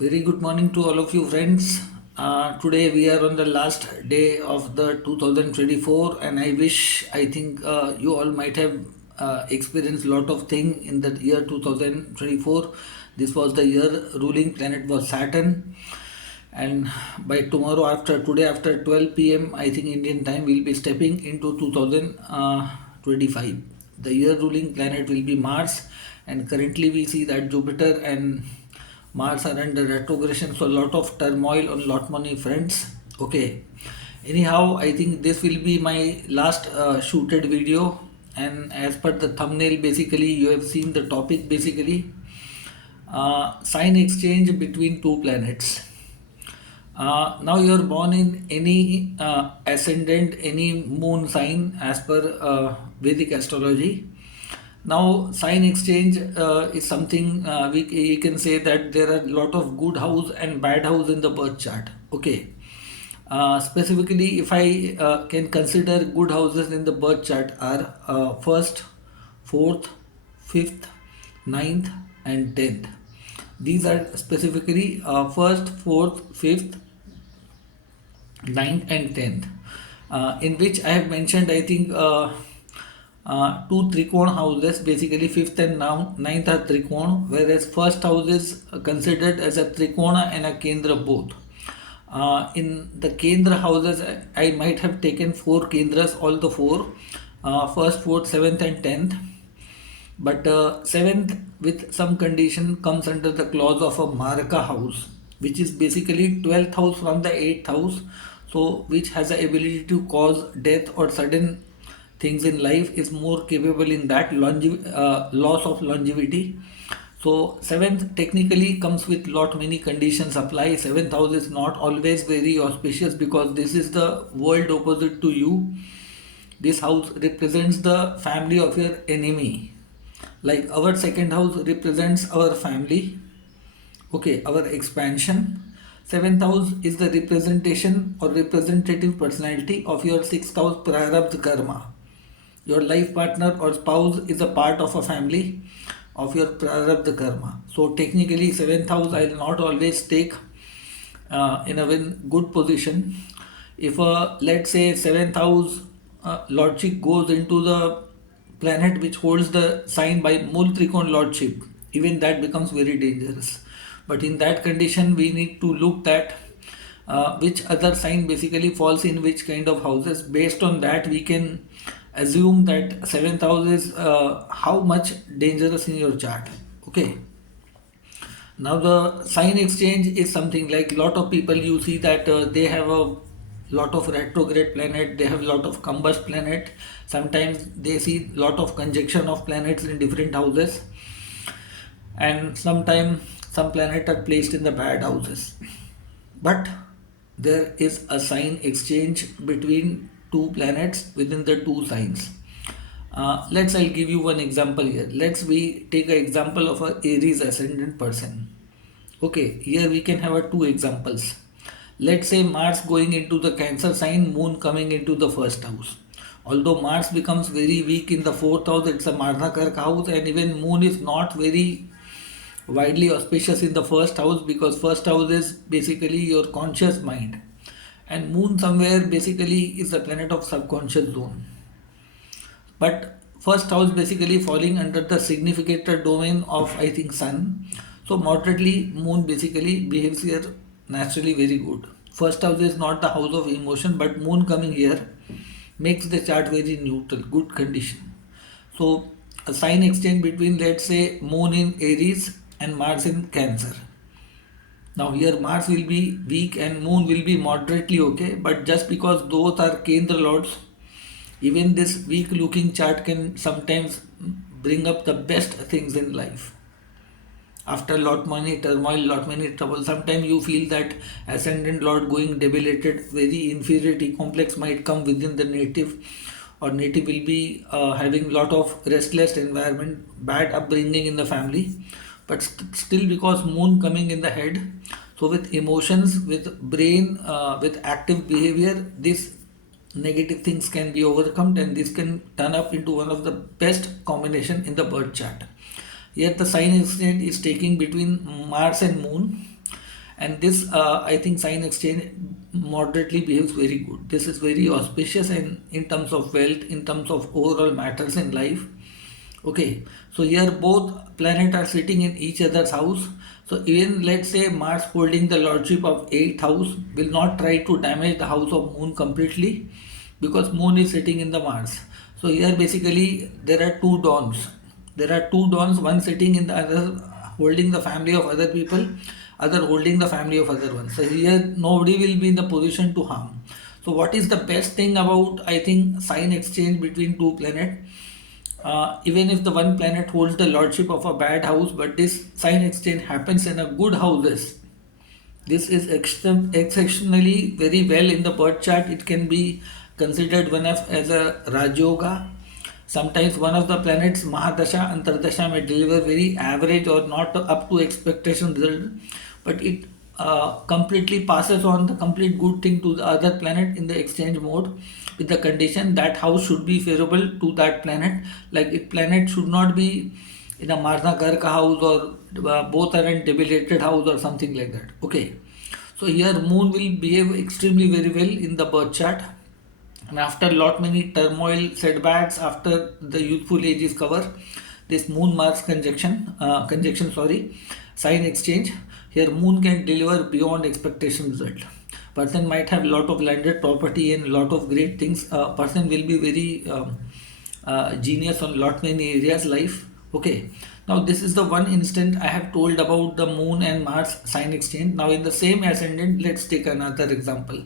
Very good morning to all of you, friends. Today we are on the last day of the 2024, and I think you all might have experienced lot of thing in the year 2024. This was the year ruling planet was Saturn, and by tomorrow after today after 12 p.m. I think Indian time will be stepping into 2025. The year ruling planet will be Mars, and currently we see that Jupiter and Mars are under retrogression, so a lot of turmoil on lot many fronts. Okay. Anyhow, I think this will be my last shooted video, and as per the thumbnail, basically you have seen the topic. Basically, sign exchange between two planets. Now you are born in any ascendant, any moon sign as per Vedic astrology. Now, sign exchange is something we can say that there are a lot of good house and bad house in the birth chart. Okay. Specifically, if I can consider good houses in the birth chart are first, fourth, fifth, ninth, and 10th. These are specifically first, fourth, fifth, ninth, and 10th, in which I have mentioned, I think, two trikona houses, basically fifth and now ninth are trikona, whereas first house is considered as a trikona and a kendra both. In the kendra houses, I might have taken four kendras, all the four, first, fourth, seventh, and 10th. But seventh, with some condition, comes under the clause of a Maraka house, which is basically 12th house from the 8th house, so which has the ability to cause death or sudden things in life, is more capable in that loss of longevity. So seventh technically comes with lot many conditions apply. Seventh house is not always very auspicious because this is the world opposite to you. This house represents the family of your enemy. Like our second house represents our family, okay, our expansion. Seventh house is the representation or representative personality of your sixth house prarabdha karma. Your life partner or spouse is a part of a family of your prarabdha karma. So technically, seventh house I will not always take in a good position. If let's say seventh house lordship goes into the planet which holds the sign by Mul Trikon lordship, even that becomes very dangerous. But in that condition, we need to look at which other sign basically falls in which kind of houses. Based on that, we can assume that seventh house is how much dangerous in your chart. Okay. Now the sign exchange is something like lot of people you see that they have a lot of retrograde planet, they have lot of combust planet. Sometimes they see lot of conjunction of planets in different houses, and sometimes some planets are placed in the bad houses. But there is a sign exchange between two planets within the two signs. I'll give you one example here. Let's we take an example of a Aries ascendant person. Okay, here we can have two examples. Let's say Mars going into the Cancer sign, Moon coming into the first house. Although Mars becomes very weak in the fourth house, it's a Marnakarka house, and even Moon is not very widely auspicious in the first house because first house is basically your conscious mind, and Moon somewhere basically is the planet of subconscious zone. But first house basically falling under the significator domain of, I think, Sun. So moderately Moon basically behaves here naturally very good. First house is not the house of emotion, but Moon coming here makes the chart very neutral, good condition. So a sign exchange between, let's say, Moon in Aries and Mars in Cancer. Now here Mars will be weak and Moon will be moderately okay, but just because those are Kendra lords, even this weak looking chart can sometimes bring up the best things in life. After lot many turmoil, lot many trouble, sometimes you feel that ascendant lord going debilitated, very inferiority complex might come within the native, or native will be having lot of restless environment, bad upbringing in the family. But still, because Moon coming in the head, so with emotions, with brain, with active behavior, this negative things can be overcome, and this can turn up into one of the best combination in the birth chart. Yet the sign exchange is taking between Mars and Moon, and this I think sign exchange moderately behaves very good. This is very auspicious in terms of wealth, in terms of overall matters in life. Okay, so here both planets are sitting in each other's house. So even let's say Mars holding the lordship of 8th house will not try to damage the house of Moon completely, because Moon is sitting in the Mars. So here basically there are two dawns. There are two dawns, one sitting in the other holding the family of other people, other holding the family of other ones. So here nobody will be in the position to harm. So what is the best thing about, I think, sign exchange between two planets? Even if the one planet holds the lordship of a bad house, but this sign exchange happens in a good houses, this is exceptionally very well in the birth chart. It can be considered one of as a Rajyoga. Sometimes one of the planets Mahadasha Antardasha may deliver very average or not up to expectation result, but it completely passes on the complete good thing to the other planet in the exchange mode, with the condition that house should be favorable to that planet. Like it planet should not be in a Marna Garka house, or both are in debilitated house or something like that. Okay, so here Moon will behave extremely very well in the birth chart, and after lot many turmoil setbacks, after the youthful age is covered, this Moon Mars conjunction, sorry, sign exchange, here Moon can deliver beyond expectation result. Person might have lot of landed property and lot of great things. Person will be very genius on lot many areas life. Okay, now this is the one instant I have told about the Moon and Mars sign exchange. Now in the same ascendant, let's take another example.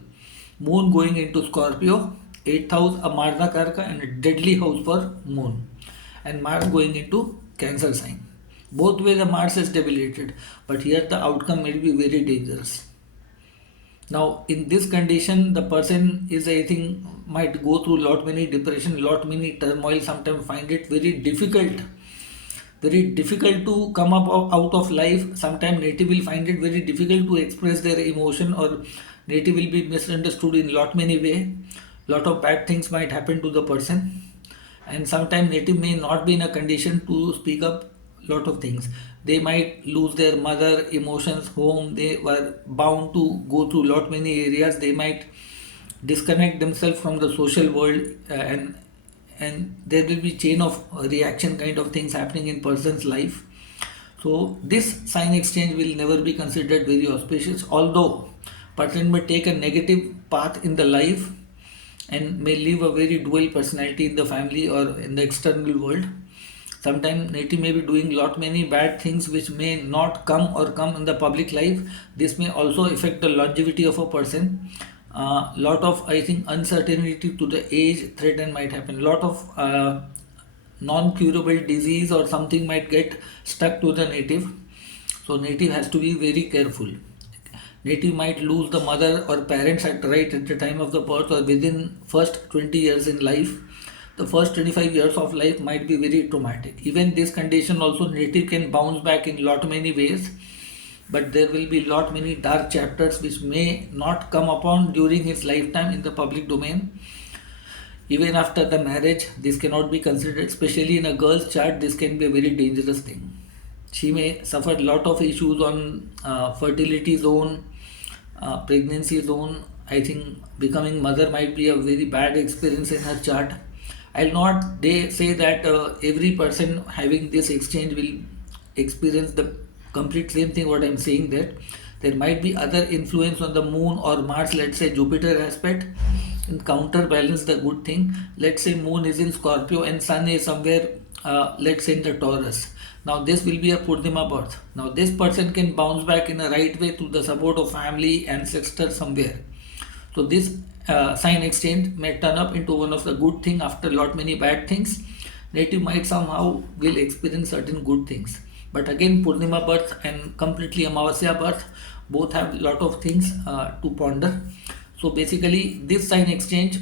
Moon going into Scorpio, 8th house, a Marna Karka, and a deadly house for Moon, and Mars going into Cancer sign. Both ways the Mars is debilitated, but here the outcome may be very dangerous. Now in this condition, the person is, I think, might go through lot many depression, lot many turmoil, sometimes find it very difficult to come up out of life. Sometimes native will find it very difficult to express their emotion, or native will be misunderstood in lot many way. Lot of bad things might happen to the person, and sometimes native may not be in a condition to speak up lot of things. They might lose their mother, emotions, home. They were bound to go through lot many areas. They might disconnect themselves from the social world, and there will be chain of reaction kind of things happening in person's life. So this sign exchange will never be considered very auspicious, although person may take a negative path in the life and may live a very dual personality in the family or in the external world. Sometimes native may be doing lot many bad things which may not come in the public life. This may also affect the longevity of a person. Lot of, I think, uncertainty to the age threat might happen. Lot of non-curable disease or something might get stuck to the native. So native has to be very careful. Native might lose the mother or parents at the time of the birth, or within first 20 years in life. The first 25 years of life might be very traumatic. Even this condition also, native can bounce back in lot many ways, but there will be lot many dark chapters which may not come upon during his lifetime in the public domain. Even after the marriage, this cannot be considered, especially in a girl's chart. This can be a very dangerous thing. She may suffer a lot of issues on fertility zone, pregnancy zone. I think becoming mother might be a very bad experience in her chart. I'll not they say that every person having this exchange will experience the complete same thing what I'm saying, that there might be other influence on the Moon or Mars, let's say Jupiter aspect, and counterbalance the good thing. Let's say Moon is in Scorpio and Sun is somewhere, let's say in the Taurus. Now this will be a Purnima birth. Now this person can bounce back in the right way through the support of family, ancestors somewhere. So this sign exchange may turn up into one of the good thing after lot many bad things. Native might somehow will experience certain good things. But again, Purnima birth and completely Amavasya birth both have lot of things to ponder. So basically, this sign exchange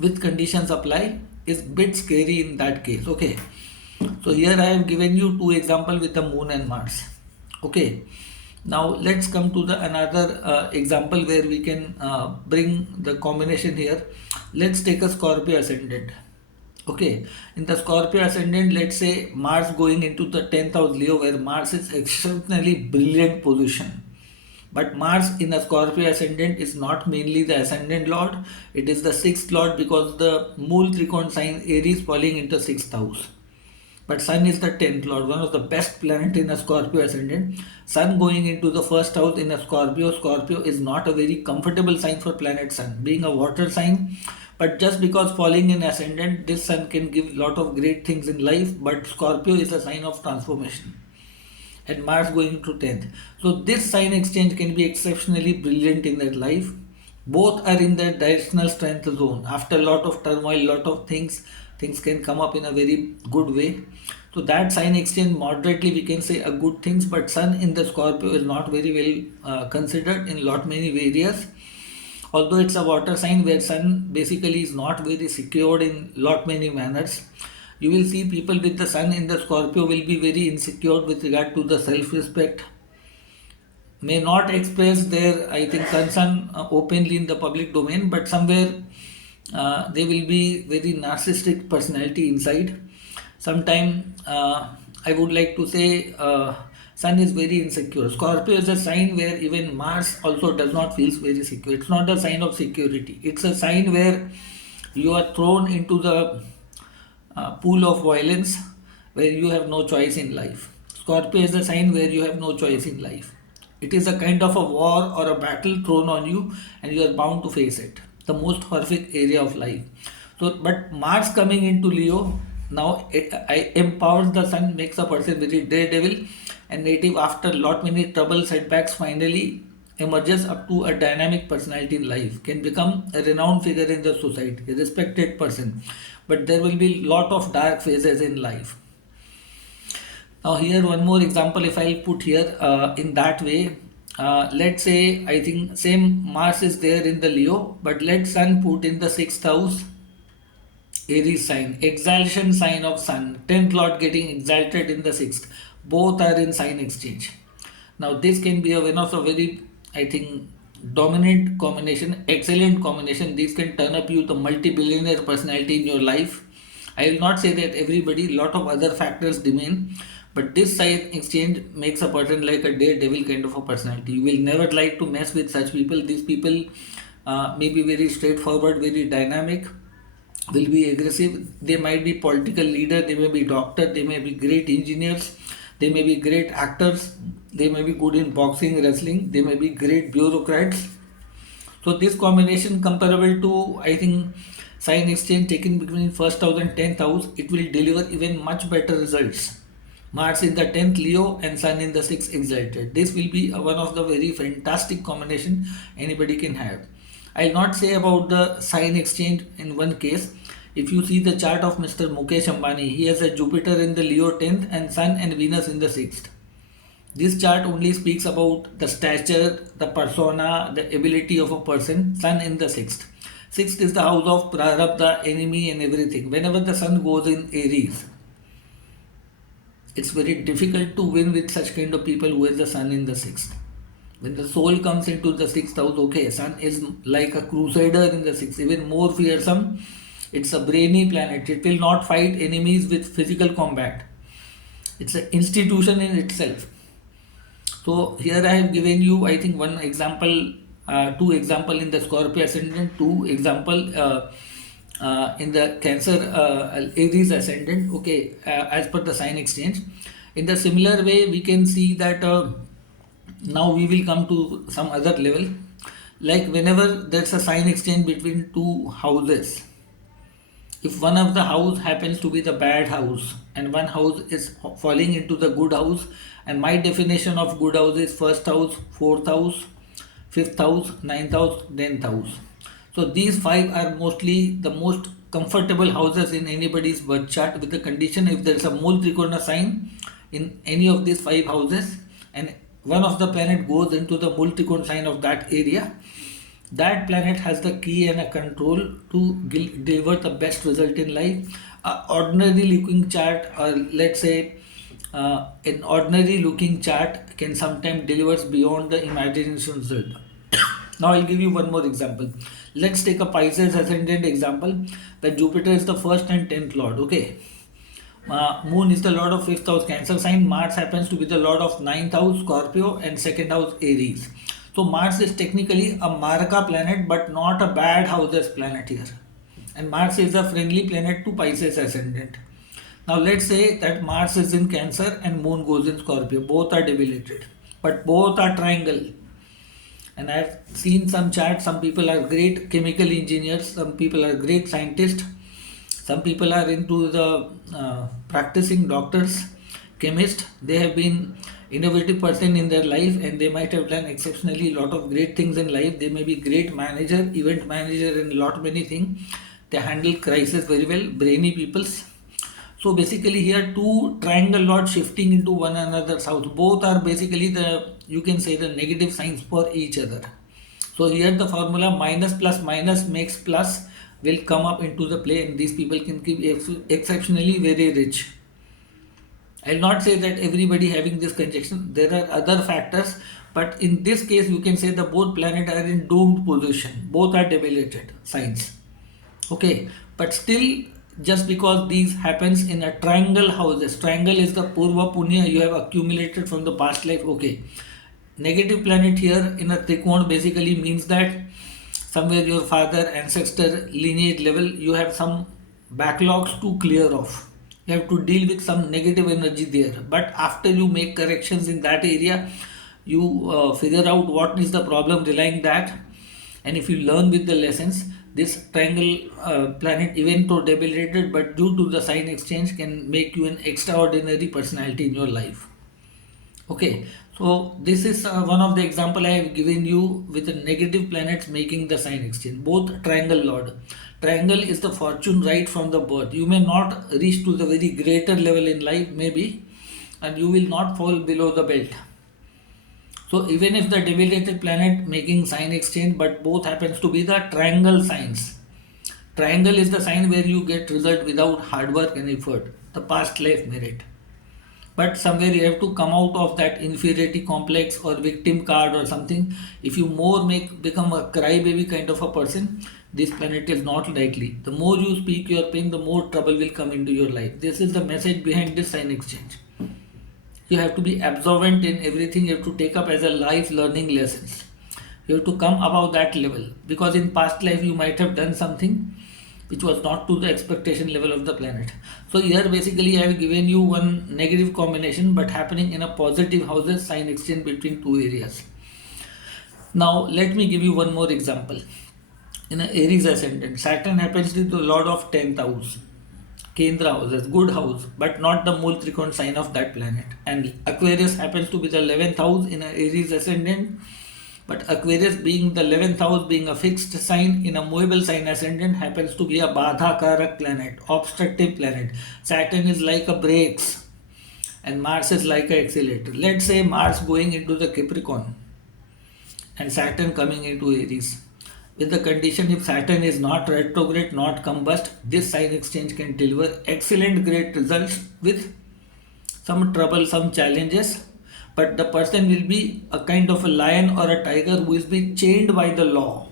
with conditions apply is bit scary in that case. Okay. So here I have given you two examples with the Moon and Mars. Okay. Now let's come to the another example where we can bring the combination here. Let's take a Scorpio ascendant. Okay, in the Scorpio ascendant, let's say Mars going into the 10th house Leo, where Mars is exceptionally brilliant position. But Mars in a Scorpio ascendant is not mainly the ascendant lord, it is the sixth lord because the Mool Trikon sign Aries falling into sixth house. But Sun is the 10th lord, one of the best planet in a Scorpio ascendant. Sun going into the first house in a Scorpio. Scorpio is not a very comfortable sign for planet Sun, being a water sign. But just because falling in ascendant, this Sun can give lot of great things in life. But Scorpio is a sign of transformation and Mars going to 10th. So this sign exchange can be exceptionally brilliant in their life. Both are in their directional strength zone. After a lot of turmoil, lot of things can come up in a very good way. So that sign exchange moderately we can say a good things, but Sun in the Scorpio is not very well considered in lot many areas. Although it's a water sign where Sun basically is not very secured in lot many manners, you will see people with the Sun in the Scorpio will be very insecure with regard to the self-respect, may not express their I think concern openly in the public domain, but somewhere they will be very narcissistic personality inside. Sometime I would like to say Sun is very insecure. Scorpio is a sign where even Mars also does not feel very secure. It's not a sign of security. It's a sign where you are thrown into the pool of violence where you have no choice in life. Scorpio is a sign where you have no choice in life. It is a kind of a war or a battle thrown on you and you are bound to face it. The most horrific area of life. So, but Mars coming into Leo now I empowers the Sun, makes a person very daredevil and native after lot many trouble setbacks finally emerges up to a dynamic personality in life, can become a renowned figure in the society, a respected person. But there will be lot of dark phases in life. Now here one more example if I'll put here in that way. Let's say I think same Mars is there in the Leo, but let Sun put in the sixth house Aries sign, exaltation sign of Sun, 10th lord getting exalted in the sixth. Both are in sign exchange. Now this can be a one of a very I think dominant combination, excellent combination. These can turn up you the multi-billionaire personality in your life. I will not say that everybody, lot of other factors remain, but this sign exchange makes a person like a daredevil kind of a personality. You will never like to mess with such people. These people may be very straightforward, very dynamic, will be aggressive. They might be political leader, they may be doctor, they may be great engineers, they may be great actors, they may be good in boxing, wrestling, they may be great bureaucrats. So this combination comparable to I think sign exchange taken between first house and 10th house, it will deliver even much better results. Mars in the 10th Leo and Sun in the 6th exalted. This will be one of the very fantastic combination anybody can have. I'll not say about the sign exchange in one case. If you see the chart of Mr. Mukesh Ambani, he has a Jupiter in the Leo 10th and Sun and Venus in the 6th. This chart only speaks about the stature, the persona, the ability of a person. Sun in the 6th. 6th is the house of Prarabdha, enemy and everything. Whenever the Sun goes in Aries, it's very difficult to win with such kind of people who has the Sun in the 6th. When the soul comes into the 6th house, okay, Sun is like a crusader in the 6th, even more fearsome. It's a brainy planet. It will not fight enemies with physical combat. It's an institution in itself. So here I have given you, I think, one example, two example in the Scorpio ascendant, two example in the Cancer Aries ascendant. Okay, as per the sign exchange. In the similar way, we can see that now we will come to some other level. Like whenever there's a sign exchange between two houses, if one of the house happens to be the bad house and one house is falling into the good house, and my definition of good house is first house, fourth house, fifth house, ninth house, 10th house. So these five are mostly the most comfortable houses in anybody's birth chart, with the condition if there is a Mool Trikona sign in any of these five houses and one of the planet goes into the Mool Trikona sign of that area, that planet has the key and a control to deliver the best result in life. A ordinary looking chart, or let's say an ordinary looking chart, can sometimes delivers beyond the imagination result. Now I'll give you one more example. Let's take a Pisces ascendant example where Jupiter is the first and 10th lord. Okay, Moon is the lord of 5th house Cancer sign. Mars happens to be the lord of 9th house Scorpio and 2nd house Aries. So Mars is technically a Marka planet, but not a bad houses planet here. And Mars is a friendly planet to Pisces ascendant. Now let's say that Mars is in Cancer and Moon goes in Scorpio. Both are debilitated, but both are triangle. And I've seen some charts. Some people are great chemical engineers. Some people are great scientists. Some people are into the practicing doctors, chemists. They have been innovative person in their life, and they might have done exceptionally lot of great things in life. They may be great manager, event manager, and lot many things. They handle crisis very well. Brainy peoples. So basically here two triangle lords shifting into one another's house. Both are basically the, you can say, the negative signs for each other. So here the formula minus plus minus makes plus will come up into the play, and these people can be exceptionally very rich. I'll not say that everybody having this conjunction. There are other factors, but in this case you can say the both planets are in doomed position. Both are debilitated signs. Okay, but still, just because these happens in a triangle houses, triangle is the purva punya you have accumulated from the past life. Okay, negative planet here in a trikona basically means that somewhere your father ancestor lineage level you have some backlogs to clear off. You have to deal with some negative energy there, but after you make corrections in that area, you figure out what is the problem relying that, and if you learn with the lessons, this triangle planet, even though debilitated, but due to the sign exchange, can make you an extraordinary personality in your life. Okay, so this is one of the example I have given you with the negative planets making the sign exchange. Both triangle lord. Triangle is the fortune right from the birth. You may not reach to the very greater level in life, maybe, and you will not fall below the belt. So even if the debilitated planet making sign exchange, but both happens to be the triangle signs. Triangle is the sign where you get result without hard work and effort, the past life merit. But somewhere you have to come out of that inferiority complex or victim card or something. If you more become a crybaby kind of a person, this planet is not likely. The more you speak your pain, the more trouble will come into your life. This is the message behind this sign exchange. You have to be absorbent in everything. You have to take up as a life learning lessons. You have to come above that level, because in past life you might have done something which was not to the expectation level of the planet. So here basically I have given you one negative combination, but happening in a positive houses sign exchange between two areas. Now let me give you one more example. In an Aries ascendant, Saturn happens to be the lord of 10th house. Kendra house is good house, but not the Mool Trikon sign of that planet. And Aquarius happens to be the 11th house in an Aries ascendant. But Aquarius being the 11th house, being a fixed sign in a movable sign ascendant, happens to be a Badha Karak planet, obstructive planet. Saturn is like a brakes and Mars is like a accelerator. Let's say Mars going into the Capricorn and Saturn coming into Aries. With the condition, if Saturn is not retrograde, not combust, this sign exchange can deliver excellent great results with some trouble, some challenges. But the person will be a kind of a lion or a tiger who is being chained by the law,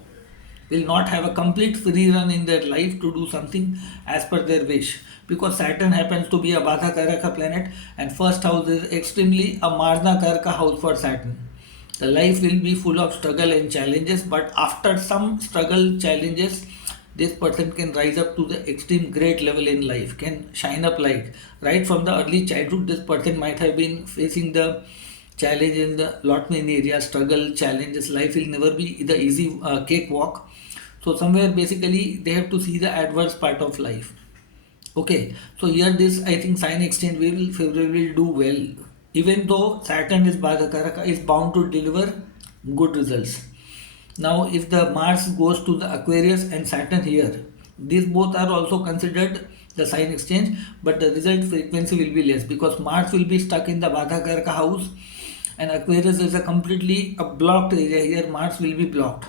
will not have a complete free run in their life to do something as per their wish, because Saturn happens to be a Badha Karaka planet and first house is extremely a Marna Karaka house for Saturn. The life will be full of struggle and challenges, but after some struggle, challenges, this person can rise up to the extreme great level in life, can shine up light. Right from the early childhood, this person might have been facing the challenge in the lot many areas, struggle, challenges. Life will never be the easy cakewalk. So somewhere basically they have to see the adverse part of life. Okay, so here this I think sign exchange will do well. Even though Saturn is Badhakaraka, is bound to deliver good results. Now if the Mars goes to the Aquarius and Saturn here, these both are also considered the sign exchange, but the result frequency will be less, because Mars will be stuck in the Badhakaraka house and Aquarius is a completely a blocked area. Here Mars will be blocked.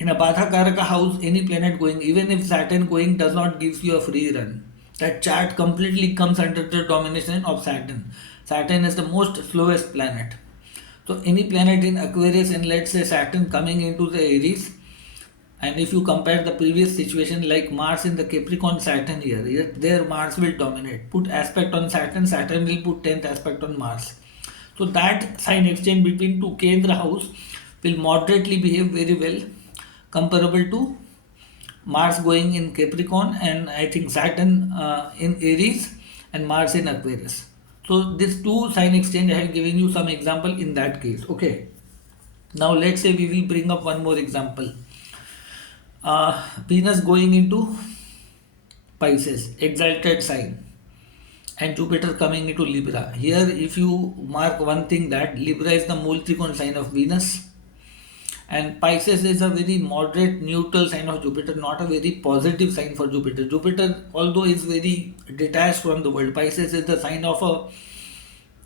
In a Badha Karaka house, any planet going, even if Saturn going, does not give you a free run. That chart completely comes under the domination of Saturn. Saturn is the most slowest planet. So any planet in Aquarius and let's say Saturn coming into the Aries, and if you compare the previous situation like Mars in the Capricorn, Saturn here there Mars will dominate. Put aspect on Saturn, Saturn will put 10th aspect on Mars. So that sign exchange between two Kendra house will moderately behave very well, comparable to Mars going in Capricorn and I think Saturn in Aries and Mars in Aquarius. So this two sign exchange, I have given you some example in that case. Okay. Now let's say we will bring up one more example. Venus going into Pisces, exalted sign, and Jupiter coming into Libra. Here, if you mark one thing, that Libra is the mole trikon sign of Venus, and Pisces is a very moderate neutral sign of Jupiter, not a very positive sign for Jupiter. Jupiter, although is very detached from the world, Pisces is the sign of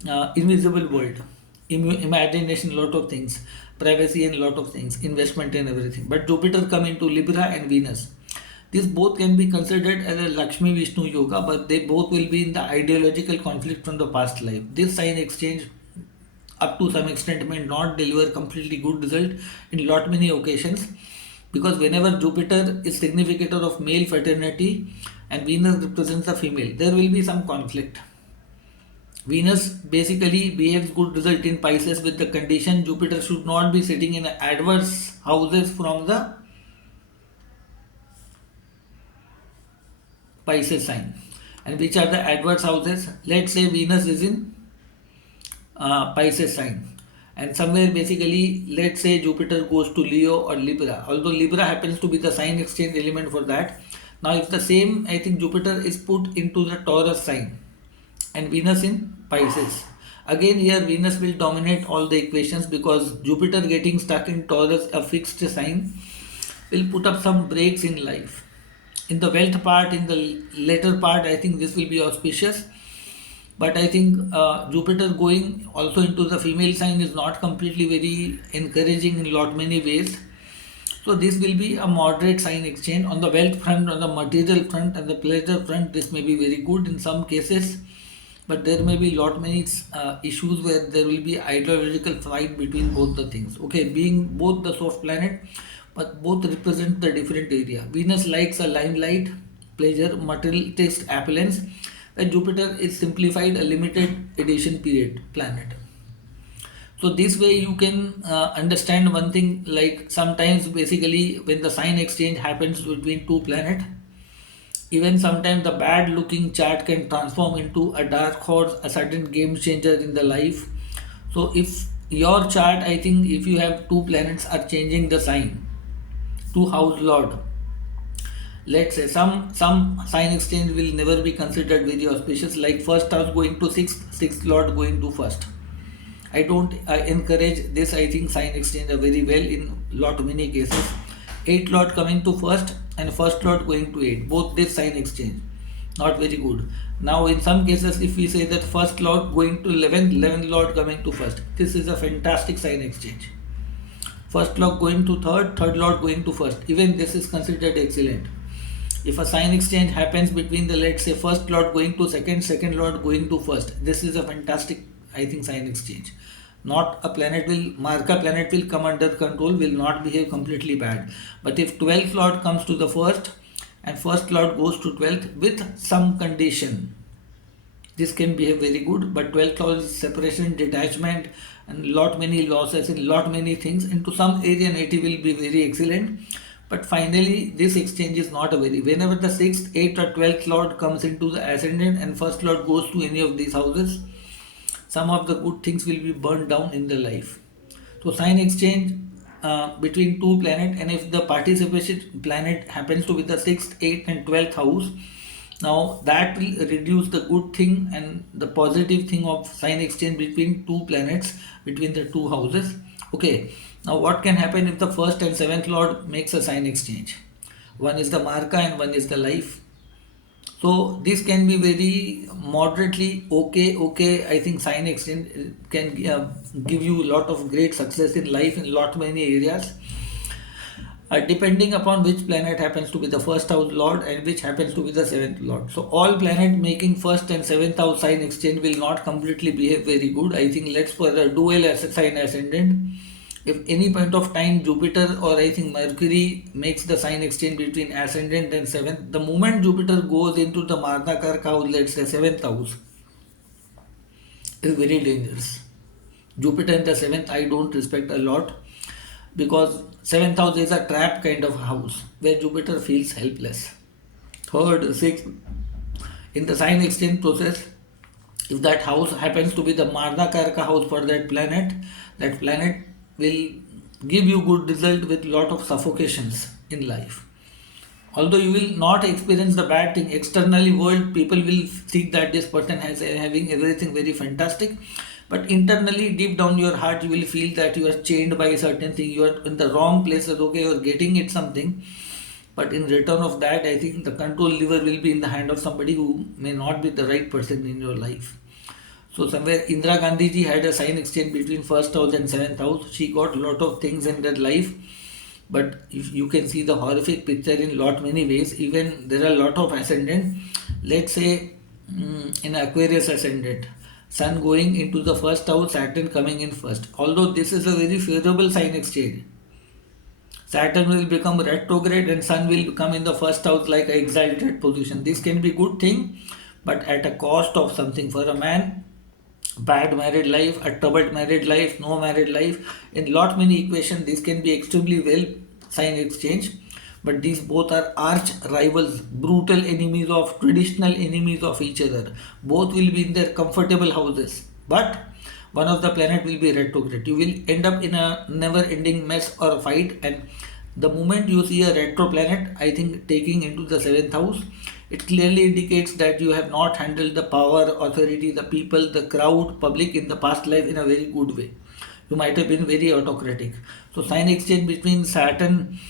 a invisible world, imagination, lot of things, privacy and lot of things, investment and everything. But Jupiter come into Libra and Venus. These both can be considered as a Lakshmi Vishnu yoga, but they both will be in the ideological conflict from the past life. This sign exchange up to some extent may not deliver completely good result in lot many occasions, because whenever Jupiter is significator of male fraternity and Venus represents the female, there will be some conflict. Venus basically behaves good result in Pisces with the condition Jupiter should not be sitting in adverse houses from the Pisces sign. And which are the adverse houses? Let's say Venus is in Pisces sign, and somewhere basically let's say Jupiter goes to Leo or Libra, although Libra happens to be the sign exchange element for that. Now if the same, I think Jupiter is put into the Taurus sign and Venus in Pisces, again here Venus will dominate all the equations, because Jupiter getting stuck in Taurus, a fixed sign, will put up some breaks in life. In the wealth part, in the later part, I think this will be auspicious. But I think Jupiter going also into the female sign is not completely very encouraging in lot many ways. So this will be a moderate sign exchange. On the wealth front, on the material front and the pleasure front, this may be very good in some cases. But there may be lot many issues where there will be ideological fight between both the things. Okay, being both the soft planet, but both represent the different area. Venus likes a limelight, pleasure, materialistic appellence, where Jupiter is simplified, a limited edition period planet. So this way you can understand one thing, like sometimes basically when the sign exchange happens between two planets, even sometimes the bad looking chart can transform into a dark horse, a sudden game changer in the life. So if your chart, I think if you have two planets are changing the sign, two house lord, let's say some sign exchange will never be considered very auspicious, like first house going to sixth lord going to first. I don't encourage this. I think sign exchange are very well in lot many cases. 8th lord coming to first and first lord going to 8, both this sign exchange not very good. Now in some cases if we say that first lord going to 11th lord coming to first, this is a fantastic sign exchange. First lord going to third lord going to first, even this is considered excellent. If a sign exchange happens between the, let's say, first lord going to second lord going to first, this is a fantastic, I think, sign exchange. Not a planet will, Marka planet will come under control, will not behave completely bad. But if 12th lord comes to the first and first lord goes to 12th with some condition, this can behave very good. But 12th lord is separation, detachment, and lot many losses in lot many things. Into some area native will be very excellent. But finally, this exchange is not a very, whenever the 6th, 8th or 12th lord comes into the ascendant and first lord goes to any of these houses, some of the good things will be burned down in the life. So sign exchange between two planets, and if the participation planet happens to be the 6th, 8th and 12th house, now that will reduce the good thing and the positive thing of sign exchange between two planets, between the two houses. Okay, now what can happen if the 1st and 7th lord makes a sign exchange? One is the Marka and one is the life. So this can be very moderately okay. I think sign exchange can give you a lot of great success in life in lot many areas. Depending upon which planet happens to be the first house lord and which happens to be the 7th lord. So all planet making first and 7th house sign exchange will not completely behave very good. I think let's for a dual sign ascendant. If any point of time Jupiter or I think Mercury makes the sign exchange between ascendant and 7th, the moment Jupiter goes into the Marna Karka house, let's say 7th house, is very dangerous. Jupiter in the seventh, I don't respect a lot, because seventh house is a trap kind of house where Jupiter feels helpless. Third, sixth, in the sign exchange process, if that house happens to be the Marna Karka house for that planet will give you good result with lot of suffocations in life. Although you will not experience the bad thing externally, world people will think that this person has having everything very fantastic, but internally deep down your heart you will feel that you are chained by a certain thing, you are in the wrong places. Okay, you are getting it something, but in return of that, I think the control lever will be in the hand of somebody who may not be the right person in your life. So somewhere Indira Gandhi ji had a sign exchange between first house and seventh house. She got a lot of things in her life, but if you can see the horrific picture in lot many ways. Even there are a lot of ascendant. Let's say in Aquarius ascendant, Sun going into the first house, Saturn coming in first. Although this is a very favorable sign exchange, Saturn will become retrograde and Sun will come in the first house like an exalted position. This can be good thing, but at a cost of something. For a man, bad married life, a troubled married life, no married life. In lot many equations, this can be extremely well sign exchange. But these both are arch rivals, brutal enemies of traditional enemies of each other. Both will be in their comfortable houses. But one of the planet will be retrograde. You will end up in a never ending mess or fight, and the moment you see a retro planet, I think taking into the seventh house, it clearly indicates that you have not handled the power, authority, the people, the crowd, public in the past life in a very good way. You might have been very autocratic. So sign exchange between Saturn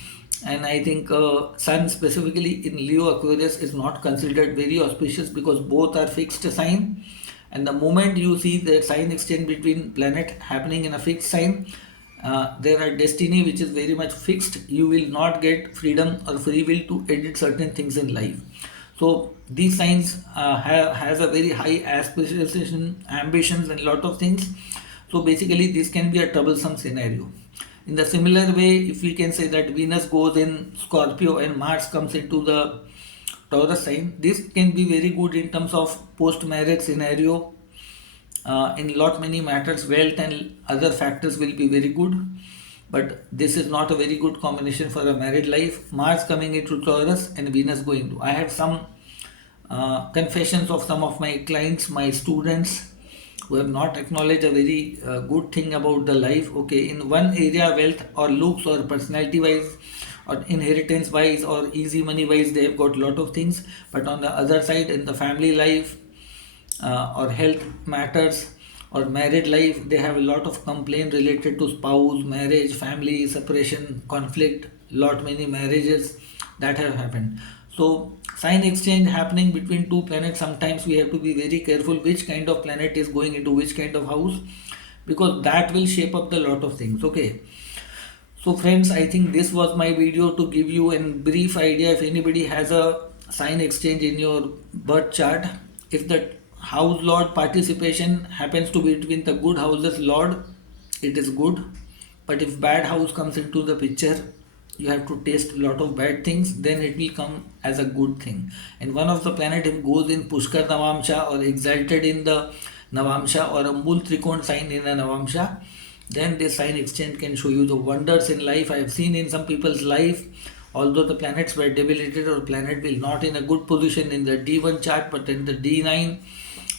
and I think Sun specifically in Leo Aquarius is not considered very auspicious, because both are fixed sign, and the moment you see the sign exchange between planet happening in a fixed sign, there are destiny which is very much fixed. You will not get freedom or free will to edit certain things in life. So these signs has a very high aspiration, ambitions, and lot of things. So basically, this can be a troublesome scenario. In the similar way, if we can say that Venus goes in Scorpio and Mars comes into the Taurus sign, this can be very good in terms of post-marriage scenario. In lot many matters, wealth and other factors will be very good, but this is not a very good combination for a married life. Mars coming into Taurus and Venus going to. I have some confessions of some of my clients, my students, who have not acknowledged a very good thing about the life. Okay, in one area, wealth or looks or personality wise or inheritance wise or easy money wise, they have got lot of things, but on the other side, in the family life or health matters or married life, they have a lot of complaint related to spouse, marriage, family, separation, conflict, lot many marriages that have happened. So sign exchange happening between two planets, sometimes we have to be very careful which kind of planet is going into which kind of house, because that will shape up the lot of things. Okay, so friends, I think this was my video to give you a brief idea. If anybody has a sign exchange in your birth chart, if the house lord participation happens to be between the good houses lord, it is good. But if bad house comes into the picture, you have to taste a lot of bad things, then it will come as a good thing. And one of the planet, if goes in Pushkar Navamsha or exalted in the Navamsha or a Mul Trikon sign in a Navamsha, then this sign exchange can show you the wonders in life. I have seen in some people's life, although the planets were debilitated or planet will not in a good position in the D1 chart, but in the D9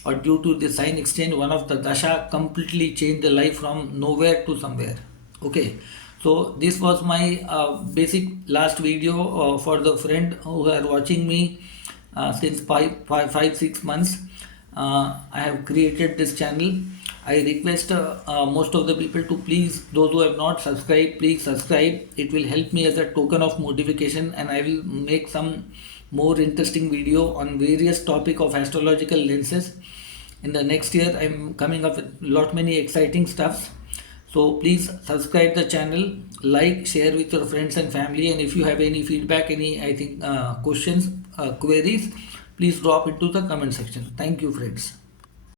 or due to the sign exchange, one of the dasha completely changed the life from nowhere to somewhere. Okay, so this was my basic last video for the friend who are watching me since 5 6 months. I have created this channel. I request most of the people to please, those who have not subscribed, please subscribe. It will help me as a token of motivation, and I will make some more interesting video on various topic of astrological lenses. In the next year, I'm coming up with lot many exciting stuffs. So please subscribe the channel, like, share with your friends and family, and if you have any feedback, any questions, queries, please drop into the comment section. Thank you, friends.